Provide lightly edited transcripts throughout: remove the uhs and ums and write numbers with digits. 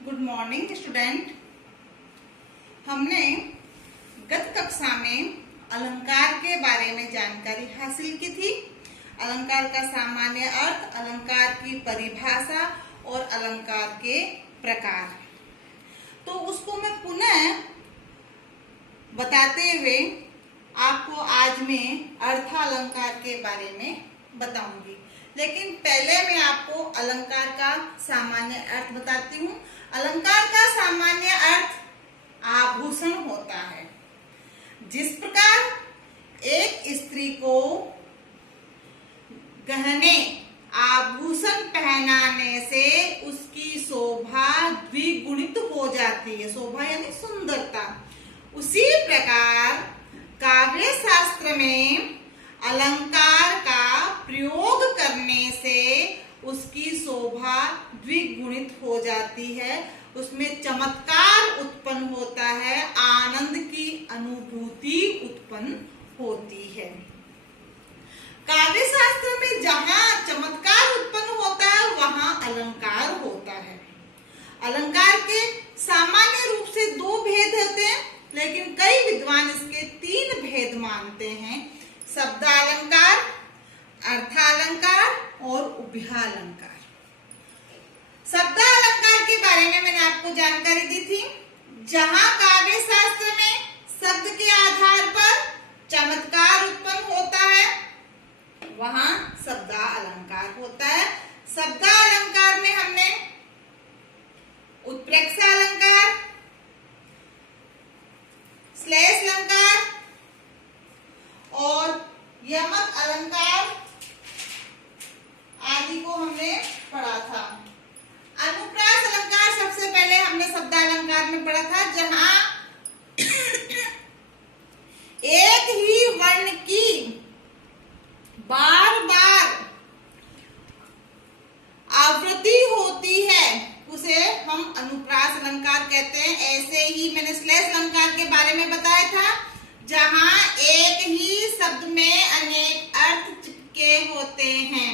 Good morning student. हमने गत कक्षा में अलंकार के बारे में जानकारी हासिल की थी। अलंकार का सामान्य अर्थ, अलंकार की परिभाषा और अलंकार के प्रकार। तो उसको मैं पुनः बताते हुए आपको आज मैं अर्थालंकार के बारे में बताऊंगी। लेकिन पहले मैं आपको अलंकार का सामान्य अर्थ बताती हूँ। अलंकार का सामान्य अर्थ आभूषण होता है। जिस प्रकार एक स्त्री को गहने आभूषण पहनाने से उसकी शोभा द्विगुणित हो जाती है, शोभा यानी सुंदरता, उसी प्रकार काव्य शास्त्र में अलंकार का प्रयोग करने से उसकी शोभा द्विगुणित हो जाती है, उसमें चमत्कार उत्पन्न होता है, आनंद की अनुभूति उत्पन्न होती है। काव्य शास्त्र में जहां चमत्कार उत्पन्न होता है वहां अलंकार होता है। अलंकार के सामान्य रूप से दो भेद होते हैं, लेकिन कई विद्वान इसके तीन भेद मानते हैं: शब्दालंकार, अर्थालंकार और उभयालंकार। शब्दालंकार के बारे में मैंने आपको जानकारी दी थी। जहां काव्य शास्त्र में शब्द के आधार पर चमत्कार उत्पन्न होता है वहां शब्दालंकार होता है। शब्दालंकार में हमने उत्प्रेक्षालंकार, श्लेष अलंकार और यमक अलंकार आदि को हमने पढ़ा था। अनुप्रास अलंकार सबसे पहले हमने शब्दालंकार में पढ़ा था, जहां एक ही वर्ण की बार बार आवृत्ति होती है उसे हम अनुप्रास अलंकार कहते हैं। ऐसे ही मैंने श्लेष अलंकार के बारे में बताया था, जहां एक ही शब्द में अनेक अर्थ चिपके होते हैं।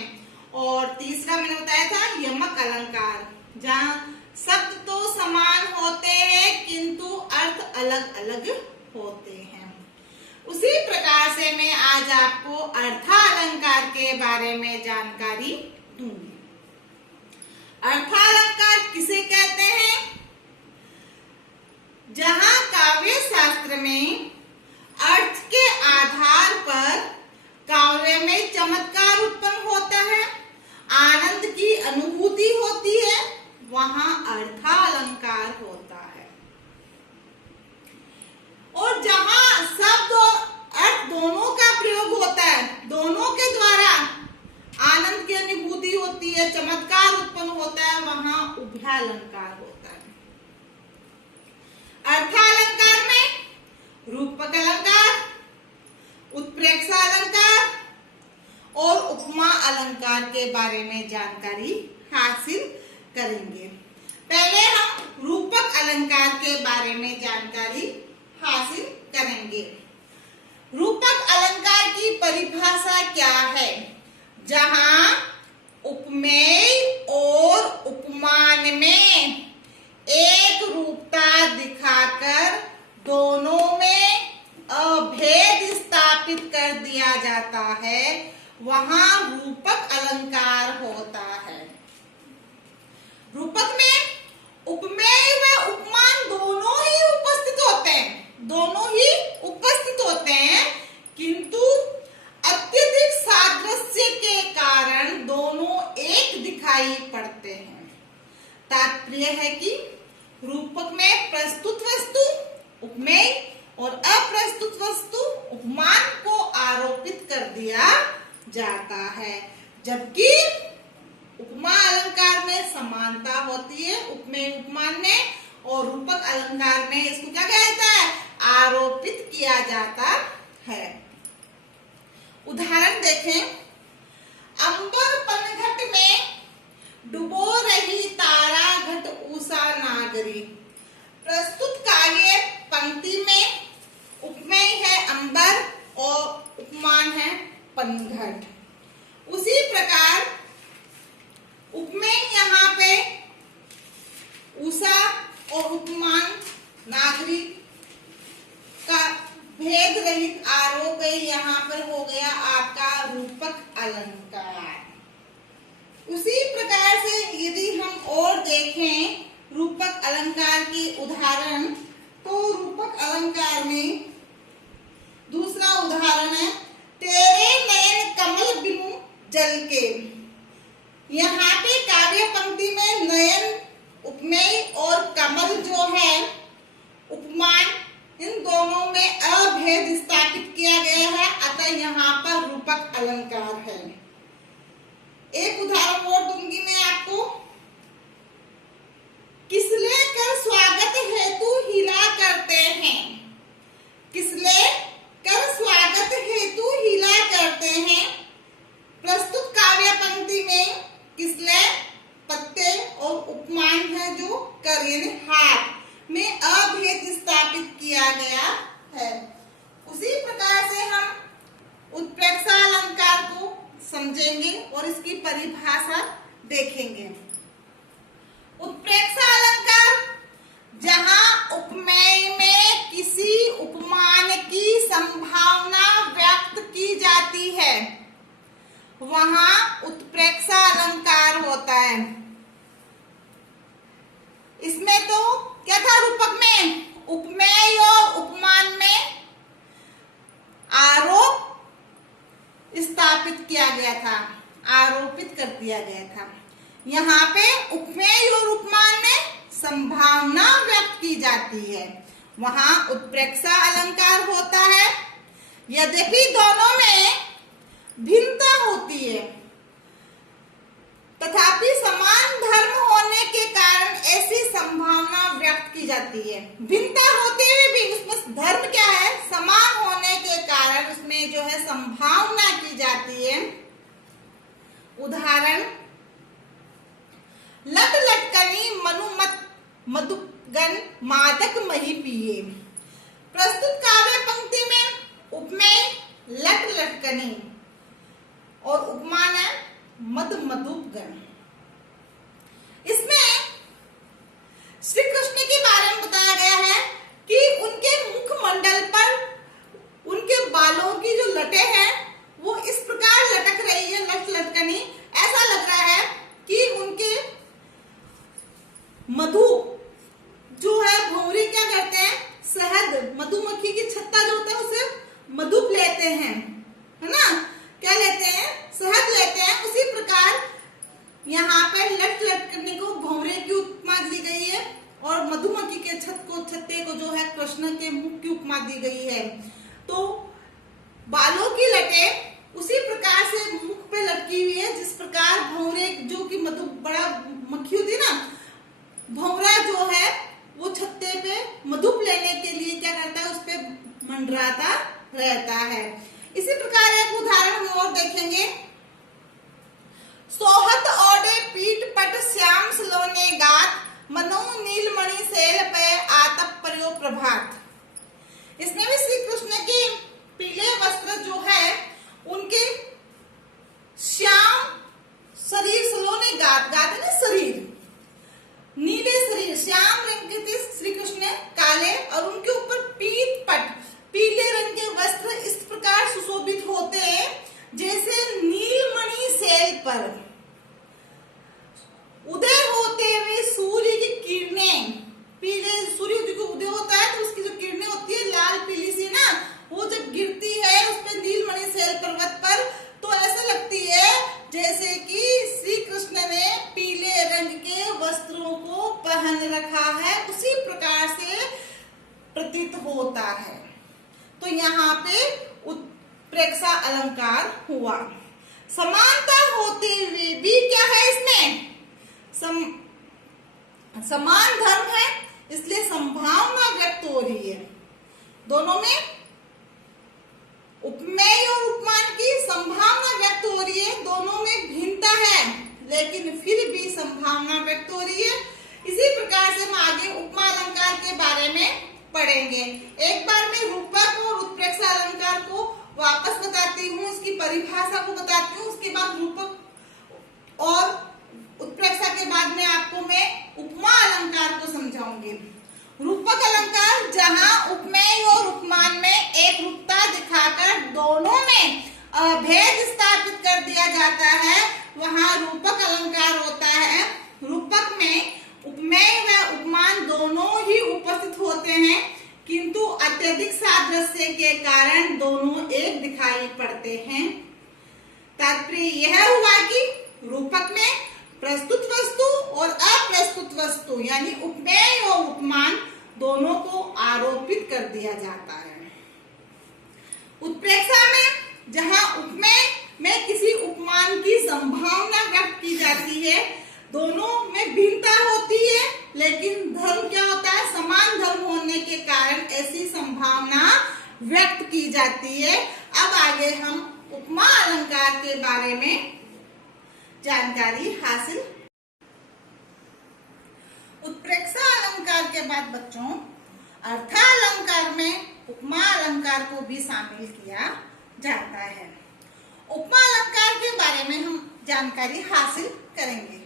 और तीसरा मैंने बताया था यमक अलंकार, जहां शब्द तो समान होते हैं किंतु अर्थ अलग अलग होते हैं। उसी प्रकार से मैं आज आपको अर्थालंकार के बारे में जानकारी दूंगी। अर्थालंकार किसे कहते हैं? जहां काव्य शास्त्र में अर्थ के आधार पर काव्य में चमत्कार उत्पन्न होता है, आनंद की अनुभूति होती है, वहां अर्थालंकार होता है। और जहां शब्द और अर्थ दोनों का प्रयोग होता है, दोनों के द्वारा आनंद की अनुभूति होती है, चमत्कार उत्पन्न होता है, वहां उभयालंकार होता है। अर्थालंकार में रूपक अलंकार, उत्प्रेक्षा अलंकार और उपमा अलंकार के बारे में जानकारी हासिल करेंगे। पहले हम रूपक अलंकार के बारे में जानकारी हासिल करेंगे। रूपक अलंकार की परिभाषा क्या है? जहां उपमेय और उपमान में एक रूपता दिखाकर दोनों में अभेद स्थापित कर दिया जाता है, वहां रूपक अलंकार होता है। रूपक में उपमेय व उपमान दोनों ही उपस्थित होते हैं, दोनों ही उपस्थित होते हैं, किंतु अत्यधिक सादृश्य के कारण दोनों एक दिखाई पड़ते हैं। तात्पर्य है कि रूपक में प्रस्तुत वस्तु उपमेय और अप्रस्तुत वस्तु उपमान को आरोपित कर दिया जाता है, जबकि उपमा अलंकार में समानता होती है उपमेय उपमान में, और रूपक अलंकार में इसको क्या कहता है? आरोपित किया जाता है। उदाहरण देखें, अंबर पनघट में डुबो रही तारा घट उषा नागरी। प्रस्तुत काव्य पंक्ति में उपमेय है अंबर और उपमान है पनघट। उसी प्रकार उपमेय यहाँ पे उषा और उपमान नागरिक का भेद रहित आरोप है। यहाँ पर हो गया आपका रूपक अलंकार। उसी प्रकार से यदि हम और देखें रूपक अलंकार के उदाहरण, तो रूपक अलंकार में दूसरा उदाहरण है तेरे नयन कमल बिनु जल के। यहाँ पे काव्य पंक्ति में नयन उपमेय और कमल जो है उपमान, इन दोनों में अभेद स्थापित किया गया है, अतः यहाँ पर रूपक अलंकार है। एक उदाहरण और दूंगी मैं आपको। किसले कर स्वागत हेतु हिला करते हैं। किसले कर स्वागत हेतु हिला करते हैं। प्रस्तुत काव्य पंक्ति में किसले पत्ते और उपमान है जो कर यानी हाथ में अभेद स्थापित किया गया है। उसी प्रकार से हम उत्प्रेक्षा अलंकार को समझेंगे और इसकी परिभाषा देखेंगे। उत्प्रेक्षा अलंकार जहां उपमेय में किसी उपमान की संभावना व्यक्त की जाती है, वहां उत्प्रेक्षा अलंकार होता है। इसमें तो क्या था रूपक में, उपमेय और उपमान में आरोप स्थापित किया गया था, आरोपित कर दिया गया था। यहाँ पे उपमेय और उपमान में संभावना व्यक्त की जाती है, वहां उत्प्रेक्षा अलंकार होता है। यद्यपि दोनों में भिन्नता होती है, तथापि समान धर्म होने के कारण ऐसी संभावना व्यक्त की जाती है। भिन्नता होते हुए भी उसमें धर्म क्या है, समान होने के कारण उसमें जो है संभावना की जाती है। उदाहरण लट लटकनी मनुमत मधुगन मादक मही पिए। प्रस्तुत काव्य पंक्ति में उपमेय लट लटकनी और उपमान है मद मधुगन। इसमें श्री कृष्ण के बारे में बताया गया है कि उनके मुखमंडल पर उनके बालों की जो लटे हैं वो इस प्रकार लटक रही है, लट लटकनी। ऐसा लग रहा है कि उनके मधु जो है भौरी क्या करते हैं, शहद मधुमक्खी की छत्ता जो होता है उसे मधु लेते हैं, है ना, क्या लेते हैं, शहद लेते हैं। उसी प्रकार यहाँ पे लट लटकनी को भौरे की उपमा दी गई है और मधुमक्खी के छत्ते को जो है कृष्ण के मुख की उपमा दी गई है। तो बालों की लटे उसी प्रकार से मुख पे लटकी हुई है जिस प्रकार भौरे जो कि मधु बड़ा मक्खी होती है ना, भौरा जो है वो छत्ते पे मधु लेने के लिए क्या करता है, उस पे मंडराता रहता है। इसी प्रकार एक उदाहरण हम और देखेंगे। सोहत ओडे पीठ पट श्याम सलोने गात मनो नीलमणि सेल पे आतप पर्यो प्रभात। इसमें भी श्री कृष्ण के पीले वस्त्र जो है उनके श्याम शरीर सलोने गात, गात है शरीर, नीले शरीर, श्याम रंग के थे श्री कृष्ण काले और उनके ऊपर पीठ पट पीले रंग के वस्त्र इस प्रकार सुशोभित होते हैं जैसे नीलमणि सेल पर उदय होते हुए सूर्य की किरणें, पीले सूर्य को उदय होता है तो उसकी जो किरणें होती है लाल पीली सी ना, वो जब गिरती है उस पर नीलमणि सेल पर्वत पर तो ऐसा लगती है जैसे कि श्री कृष्ण ने पीले रंग के वस्त्रों को पहन रखा है, उसी प्रकार से प्रतीत होता है। तो यहाँ पे उत्प्रेक्षा अलंकार हुआ। समानता होते हुए भी क्या है इसमें, समान धर्म है, इसलिए संभावना व्यक्त हो रही है। दोनों में उपमेय और उपमान की संभावना व्यक्त हो रही है, दोनों में भिन्नता है लेकिन फिर भी संभावना व्यक्त हो रही है। इसी प्रकार से हम आगे उपमा अलंकार के बारे में पढ़ेंगे। एक बार मैं रूपक और उत्प्रेक्षा अलंकार को वापस बताती हूँ, इसकी परिभाषा को बताती हूँ, उसके बाद रूपक और उत्प्रेक्षा के बाद में आपको मैं उपमा अलंकार को समझाऊंगी। होंगे। रूपक अलंकार जहां उपमेय और उपमान में एक रूपता दिखाकर दोनों में भेद स्थापित कर दिया जाता है, वहां रूपक अलंकार होता है। रूपक में उपमेय व उपमान दोनों ही उपस्थित होते हैं, किंतु अत्यधिक सादृश्य के कारण दोनों एक दिखाई पड़ते हैं। तात्पर्य यह हुआ कि रूपक में प्रस्तुत वस्तु और अप्रस्तुत वस्तु यानी उपमेय और उपमान दोनों को आरोपित कर दिया जाता है। उत्प्रेक्षा में जहां उपमेय में किसी उपमान की संभावना व्यक्त की जाती है, दोनों में भिन्नता होती है, लेकिन धर्म क्या होता है, समान धर्म होने के कारण ऐसी संभावना व्यक्त की जाती है। अब आगे हम उपमा अलंकार के बारे में जानकारी हासिल। उत्प्रेक्षा अलंकार के बाद बच्चों अर्थालंकार में उपमा अलंकार को भी शामिल किया जाता है। उपमा अलंकार के बारे में हम जानकारी हासिल करेंगे।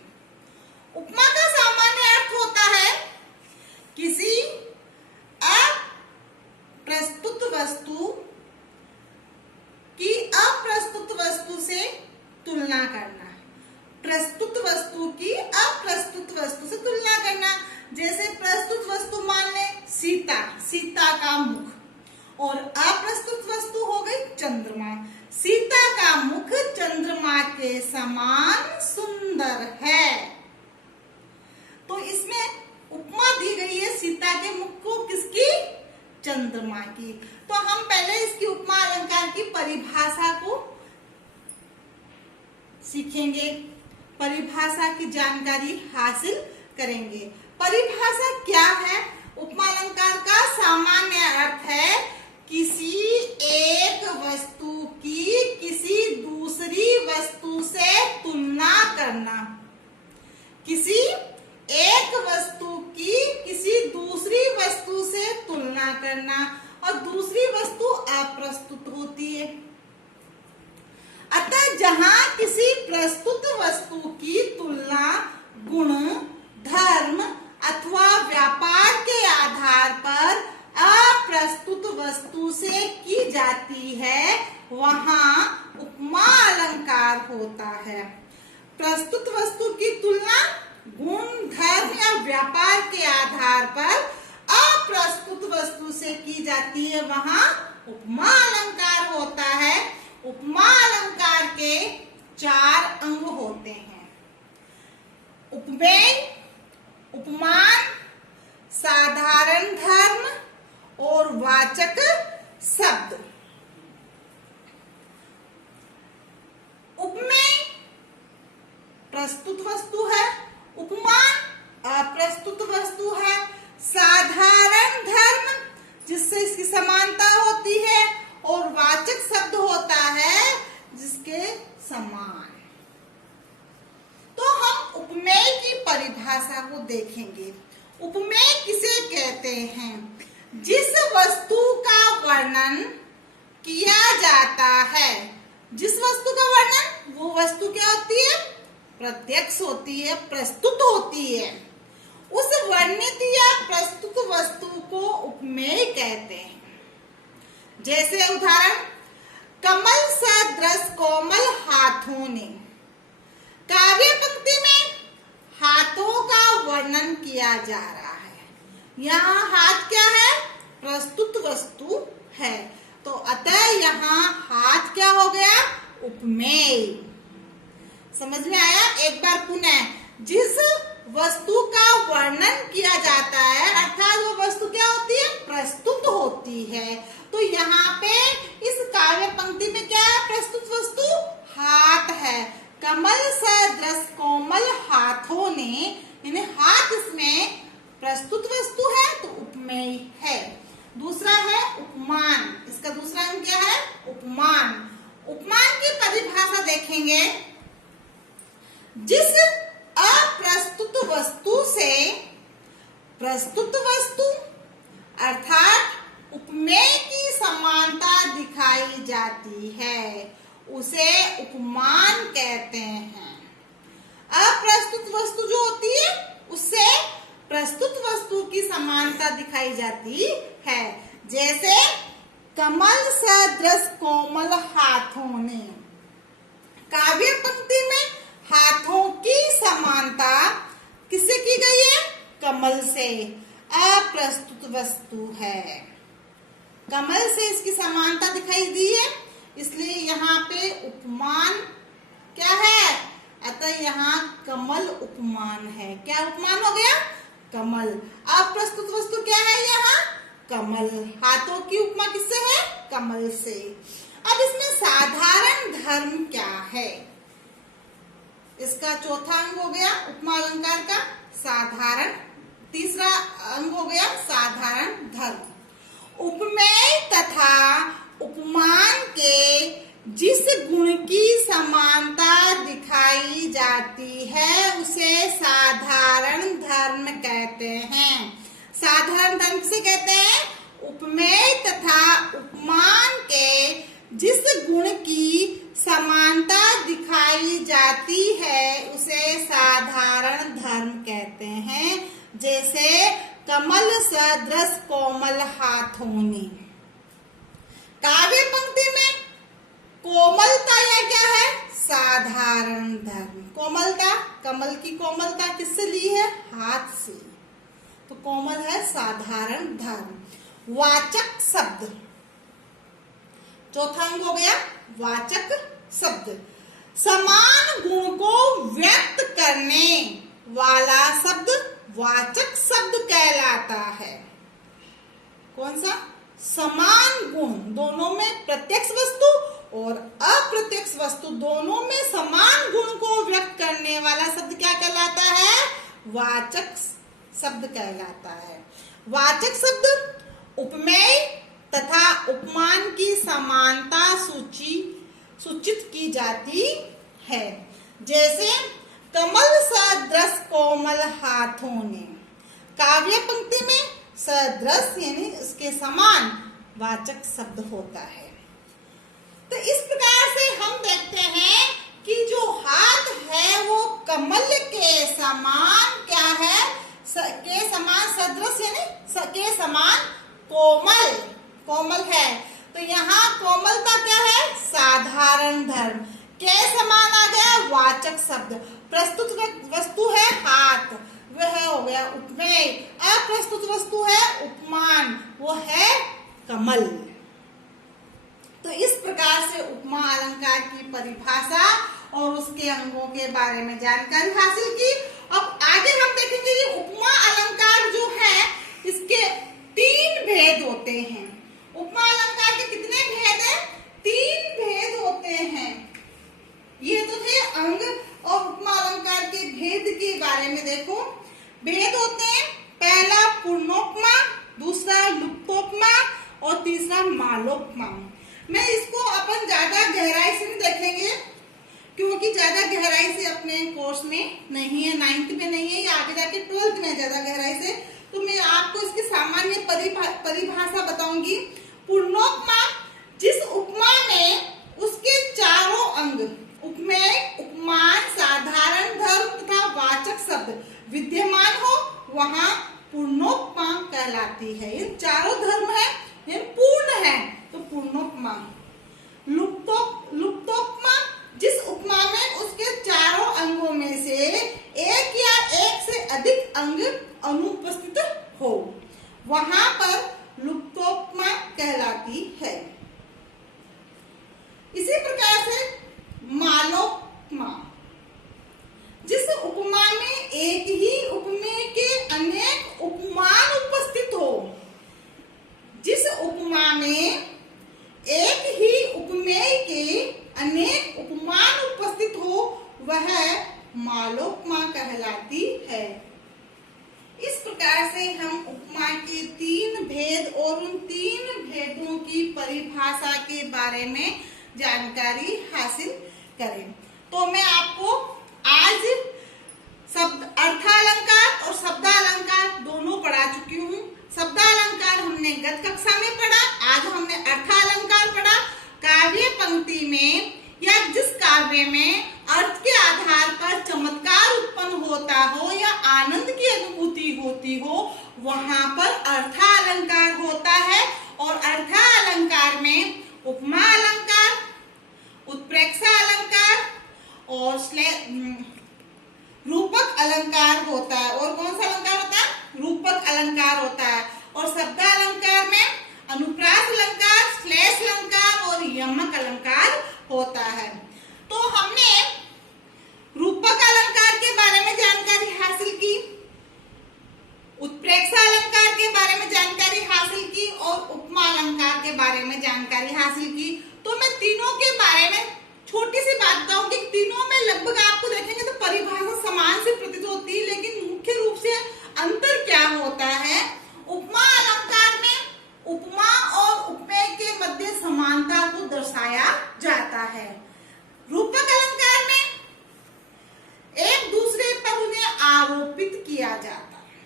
उपमा का सामान्य अर्थ होता है किसी अप्रस्तुत वस्तु की अप्रस्तुत वस्तु से तुलना करना। प्रस्तुत वस्तु की अप्रस्तुत वस्तु से तुलना करना। जैसे प्रस्तुत वस्तु मान ले सीता, सीता का मुख, और अप्रस्तुत वस्तु हो गई चंद्रमा। सीता का मुख चंद्रमा के समान सुंदर है। तो इसमें उपमा दी गई है सीता के मुख को किसकी, चंद्रमा की। तो हम पहले इसकी उपमा अलंकार की परिभाषा को सीखेंगे, परिभाषा की जानकारी हासिल करेंगे। परिभाषा क्या है? उपमा अलंकार का सामान्य अर्थ है किसी एक वस्तु की किसी दूसरी वस्तु से तुलना करना। किसी एक वस्तु की किसी दूसरी वस्तु से तुलना करना, और दूसरी वस्तु अप्रस्तुत होती है। अतः जहां किसी प्रस्तुत वस्तु की तुलना गुण, धर्म अथवा व्यापार के आधार पर अप्रस्तुत वस्तु से की जाती है, वहां उपमा अलंकार होता है। प्रस्तुत वस्तु की तुलना गुण, धर्म या व्यापार के आधार पर अप्रस्तुत वस्तु से की जाती है, वहां उपमा अलंकार होता है। उपमा अलंकार के 4 अंग होते हैं: उपमेय, उपमान, साधारण धर्म और वाचक शब्द। उपमेय प्रस्तुत वस्तु है, उपमान अप्रस्तुत वस्तु है, साधारण धर्म जिससे इसकी समानता होती है, और वाचक शब्द होता है जिसके समान। तो हम उपमेय की परिभाषा को देखेंगे। उपमेय किसे कहते हैं? जिस वस्तु का वर्णन किया जाता है, जिस वस्तु का वर्णन, वो वस्तु क्या होती है? प्रत्यक्ष होती है, प्रस्तुत होती है। उस वर्णित या प्रस्तुत वस्तु को उपमेय कहते हैं। जैसे उदाहरण, कमल सदृश कोमल हाथों ने। काव्य पंक्ति में हाथों का वर्णन किया जा रहा है। यहाँ हाथ क्या है? प्रस्तुत वस्तु है। तो अतः यहाँ हाथ क्या हो गया? उपमेय। समझ में आया? एक बार पुनः, जिस वस्तु का वर्णन किया जाता है अर्थात वो वस्तु क्या होती है? प्रस्तुत होती है। तो यहाँ पे इस काव्य पंक्ति में क्या है? प्रस्तुत वस्तु हाथ है। कमल सदृश कोमल हाथों ने, यानी हाथ इसमें प्रस्तुत वस्तु है, तो उपमेय है। दूसरा है उपमान। इसका दूसरा अंग क्या है? उपमान। उपमान की परिभाषा देखेंगे। जिस अप्रस्तुत वस्तु से प्रस्तुत वस्तु अर्थात उपमेय की समानता दिखाई जाती है, उसे उपमान कहते हैं। अप्रस्तुत वस्तु जो होती है उससे प्रस्तुत वस्तु वस्तु की समानता दिखाई जाती है। जैसे कमल सदृश कोमल हाथों ने। काव्य पंक्ति में हाथों की समानता किससे की गई है? कमल से। अप्रस्तुत वस्तु है, कमल से इसकी समानता दिखाई दी है, इसलिए यहाँ पे उपमान क्या है? अतः यहाँ कमल उपमान है। क्या उपमान हो गया? कमल। अप्रस्तुत वस्तु क्या है यहाँ? कमल। हाथों की उपमा किससे है? कमल से। अब इसमें साधारण धर्म क्या है? इसका चौथा अंग हो गया उपमा अलंकार का साधारण, तीसरा अंग हो गया साधारण धर्म। उपमेय तथा उपमान के जिस गुण की समानता दिखाई जाती है उसे साधारण धर्म कहते हैं। साधारण धर्म किसे कहते हैं? उपमेय तथा उपमान के जिस गुण की समानता दिखाई जाती है उसे साधारण धर्म कहते हैं। जैसे कमल सदृश कोमल हाथों ने। काव्य पंक्ति में कोमलता या क्या है? साधारण धर्म। कोमलता, कमल की कोमलता किससे ली है? हाथ से, तो कोमल है साधारण धर्म। वाचक शब्द, चौथा अंग हो गया वाचक शब्द। समान गुण को व्यक्त करने वाला शब्द वाचक शब्द कहलाता है। कौन सा? समान गुण, दोनों में प्रत्यक्ष वस्तु और अप्रत्यक्ष वस्तु दोनों में समान गुण को व्यक्त करने वाला शब्द क्या कहलाता है? वाचक शब्द कहलाता है। वाचक शब्द उपमेय तथा उपमान की समानता सूचित की जाती है। जैसे कमल सदृश कोमल हाथों ने। काव्य पंक्ति में सदृश यानी उसके समान वाचक शब्द होता है। तो इस प्रकार से हम देखते हैं कि जो हाथ है वो कमल के समान क्या है? के समान सदृश यानी के समान कोमल, कोमल है। तो यहाँ कोमलता क्या है? साधारण धर्म। के समान आ गया वाचक शब्द। प्रस्तुत वस्तु है हाथ, वह हो गया उपमेय। अप्रस्तुत वस्तु है उपमान, वो है कमल। तो इस प्रकार से उपमा अलंकार की परिभाषा और उसके अंगों के बारे में जानकारी हासिल की। अब आगे हम देखेंगे ये उपमा अलंकार जो है इसके 3 भेद होते हैं। उपमा अलंकार के कितने भेद हैं? 3 भेद होते हैं। ये तो थे अंग और उपमा अलंकार के भेद के बारे में देखो। भेद होते हैं, पहला पूर्णोपमा, दूसरा लुप्तोपमा और तीसरा मालोपमा। मैं इसको अपन ज्यादा गहराई से नहीं देखेंगे क्योंकि ज्यादा गहराई से अपने कोर्स में नहीं है, 9th में नहीं है, या आगे जाके 12th में ज्यादा गहराई से। तो मैं आपको इसकी सामान्य परिभाषा बताऊंगी। पूर्णोपमा, जिस उपमा में उसके चारों अंग उपमेय, उपमान, साधारण धर्म तथा वाचक शब्द विद्यमान हो वहां पूर्णोपमा कहलाती है। इन चारों धर्म है, ये पूर्ण है, तो पूर्णोपमा। लुप्तोपमा, जिस उपमा में उसके चारों अंगों में से एक या एक से अधिक अंग अनुपस्थित हो वहां पर लुप्तोपमा कहलाती है। इसी प्रकार से मालोपमा, जिस उपमा में एक ही उपमेय के अनेक उपमान उपस्थित हो। जिस उपमा में एक ही उपमेय के अनेक उपमान उपस्थित हो वह मालोपमा कहलाती है। इस प्रकार से हम उपमा के 3 भेद और उन 3 भेदों की परिभाषा के बारे में जानकारी हासिल करें। तो मैं आपको आज शब्द अर्थालंकार और शब्दालंकार दोनों पढ़ा चुकी हूँ। शब्दालंकार हमने गत कक्षा में पढ़ा, आज हमने अर्थालंकार पढ़ा। काव्य पंक्ति में या जिस काव्य में अर्थ के आधार पर चमत्कार उत्पन्न होता हो या आनंद की अनुभूति होती हो वहां पर अर्थालंकार होता है। और अर्थालंकार में उपमा अलंकार, उत्प्रेक्षा अलंकार और रूपक अलंकार होता है। और कौन सा अलंकार होता है? रूपक अलंकार होता है। और शब्दालंकार में अनुप्रास अलंकार, श्लेष अलंकार और यमक अलंकार होता है। तो हमने रूपक अलंकार के बारे में जानकारी हासिल की, उत्प्रेक्षा अलंकार के बारे में जानकारी हासिल की और उपमा अलंकार के बारे में जानकारी हासिल की। तो मैं तीनों के बारे में छोटी सी बात बताऊंगी। तीनों में लगभग आपको देखेंगे तो परिभाषा समान से प्रतीत होती है, लेकिन मुख्य रूप से अंतर क्या होता है? उपमा अलंकार में उपमा और उपमेय के मध्य समानता को दर्शाया जाता है। रूपक अलंकार में एक दूसरे पर उन्हें आरोपित किया जाता है,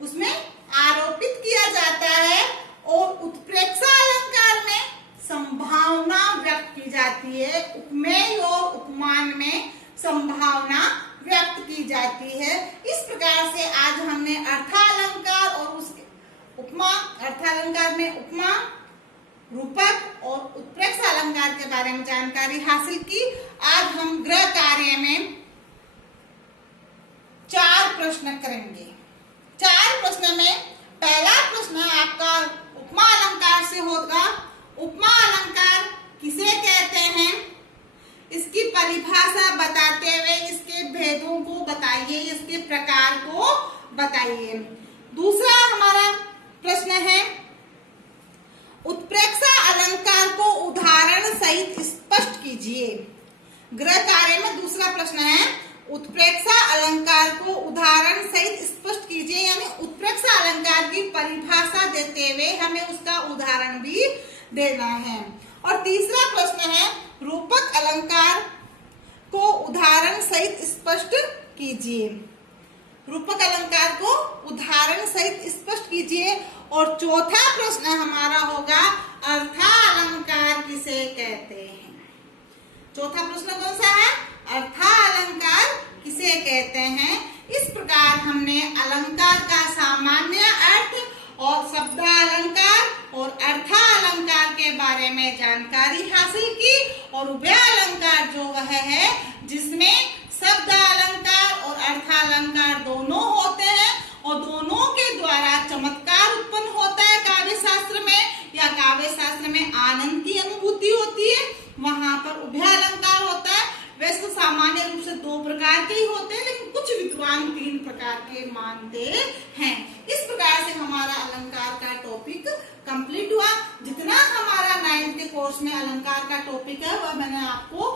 उसमें आरोपित किया जाता है। और उत्प्रेक्षा अलंकार में संभावना व्यक्त की जाती है। उपमेय और उपमान में संभावना व्यक्त की जाती है। इस प्रकार से आज हमने अर्थालंकार और उसके उपमा, अर्थालंकार में उपमा, रूपक और उत्प्रेक्षा अलंकार के बारे में जानकारी हासिल की। आज हम गृह कार्य में 4 प्रश्न करेंगे। 4 प्रश्न में पहला प्रश्न आपका उपमा अलंकार से होगा। उपमा अलंकार किसे कहते हैं? इसकी परिभाषा बताते हुए इसके भेदों को बताइए, इसके प्रकार को बताइए। दूसरा हमारा प्रश्न है, उत्प्रेक्षा अलंकार को उदाहरण सहित स्पष्ट कीजिए। गृह कार्य में दूसरा प्रश्न है, उत्प्रेक्षा अलंकार को उदाहरण सहित स्पष्ट कीजिए, यानी उत्प्रेक्षा अलंकार की परिभाषा देते हुए हमें उसका उदाहरण भी देना है। और तीसरा प्रश्न है, रूपक अलंकार को उदाहरण सहित स्पष्ट कीजिए। रूपक अलंकार को उदाहरण सहित स्पष्ट कीजिए। और चौथा प्रश्न हमारा होगा, अर्थालंकार किसे कहते हैं? चौथा प्रश्न कौन सा है? अर्थालंकार किसे कहते हैं? इस प्रकार हमने अलंकार का सामान्य अर्थ और शब्दालंकार और अर्थालंकार के बारे में जानकारी हासिल की। और उभयालंकार जो वह है जिसमें शब्दालंकार और अर्थालंकार दोनों होते हैं और दोनों के द्वारा चमत्कार उत्पन्न होता है काव्य शास्त्र में, या काव्य शास्त्र में आनंद की अनुभूति होती है, वहां पर उभयालंकार होता है। वैसे तो सामान्य रूप से 2 प्रकार के ही होते हैं, लेकिन कुछ विद्वान 3 प्रकार के मानते हैं। इस प्रकार से हमारा अलंकार का टॉपिक कंप्लीट हुआ। जितना हमारा 9th के कोर्स में अलंकार का टॉपिक है वह मैंने आपको